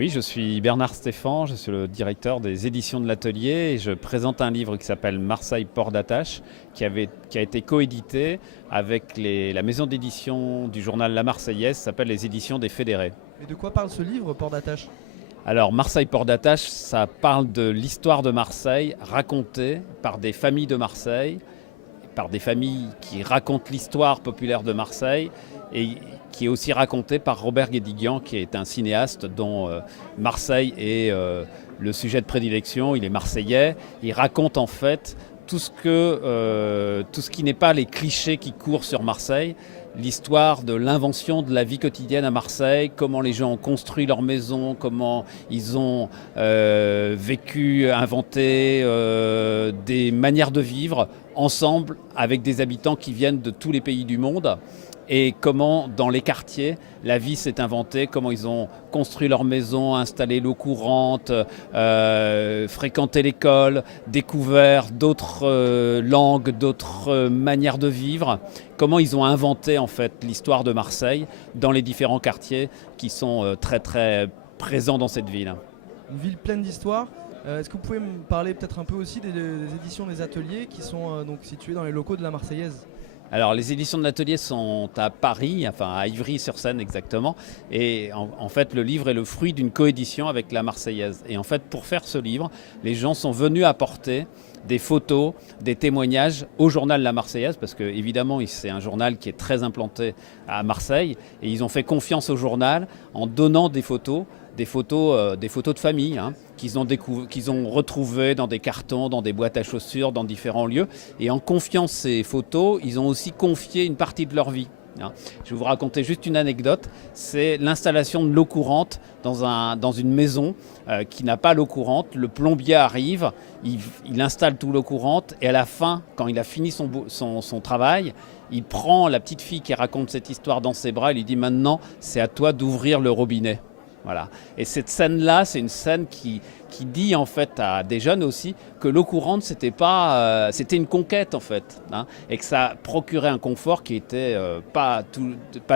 Oui, je suis Bernard Stéphan, je suis le directeur des éditions de l'Atelier et je présente un livre qui s'appelle Marseille Port d'Attache, qui a été coédité avec la maison d'édition du journal La Marseillaise, s'appelle les éditions des Fédérés. Et de quoi parle ce livre, Port d'Attache? Alors Marseille Port d'Attache, ça parle de l'histoire de Marseille racontée par des familles de Marseille, par des familles qui racontent l'histoire populaire de Marseille et qui est aussi racontée par Robert Guédiguian, qui est un cinéaste dont Marseille est le sujet de prédilection. Il est marseillais. Il raconte en fait tout ce qui n'est pas les clichés qui courent sur Marseille. L'histoire de l'invention de la vie quotidienne à Marseille, comment les gens ont construit leur maison, comment ils ont vécu, inventé des manières de vivre ensemble avec des habitants qui viennent de tous les pays du monde. Et comment, dans les quartiers, la vie s'est inventée, comment ils ont construit leur maison, installé l'eau courante, fréquenté l'école, découvert d'autres langues, d'autres manières de vivre, comment ils ont inventé en fait l'histoire de Marseille dans les différents quartiers qui sont très très présents dans cette ville. Une ville pleine d'histoire. Est-ce que vous pouvez me parler peut-être un peu aussi des éditions des Ateliers qui sont donc situées dans les locaux de la Marseillaise? Alors les éditions de l'Atelier sont à Paris, enfin à Ivry-sur-Seine exactement, et en fait le livre est le fruit d'une coédition avec la Marseillaise. Et en fait pour faire ce livre, les gens sont venus apporter des photos, des témoignages au journal La Marseillaise, parce que évidemment c'est un journal qui est très implanté à Marseille, et ils ont fait confiance au journal en donnant des photos de famille hein, qu'ils ont retrouvées dans des cartons, dans des boîtes à chaussures, dans différents lieux. Et en confiant ces photos, ils ont aussi confié une partie de leur vie. Hein. Je vais vous raconter juste une anecdote. C'est l'installation de l'eau courante dans une maison qui n'a pas l'eau courante. Le plombier arrive, il installe tout l'eau courante et à la fin, quand il a fini son travail, il prend la petite fille qui raconte cette histoire dans ses bras et lui dit « Maintenant, c'est à toi d'ouvrir le robinet ». Voilà. Et cette scène-là, c'est une scène qui dit en fait à des jeunes aussi que l'eau courante, c'était une conquête en fait, hein, et que ça procurait un confort qui était pas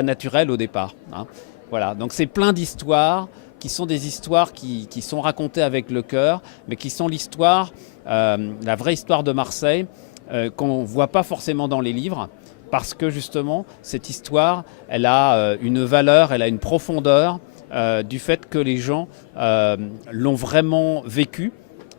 naturel au départ. Hein. Voilà. Donc c'est plein d'histoires qui sont des histoires qui sont racontées avec le cœur, mais qui sont la vraie histoire de Marseille qu'on ne voit pas forcément dans les livres. Parce que justement, cette histoire, elle a une valeur, elle a une profondeur du fait que les gens l'ont vraiment vécu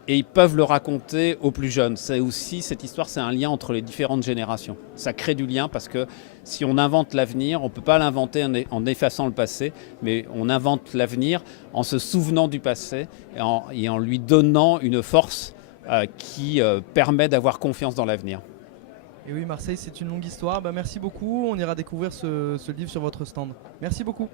et ils peuvent le raconter aux plus jeunes. C'est aussi, cette histoire, c'est un lien entre les différentes générations. Ça crée du lien parce que si on invente l'avenir, on ne peut pas l'inventer en effaçant le passé, mais on invente l'avenir en se souvenant du passé et en lui donnant une force qui permet d'avoir confiance dans l'avenir. Et oui, Marseille, c'est une longue histoire. Merci beaucoup. On ira découvrir ce livre sur votre stand. Merci beaucoup.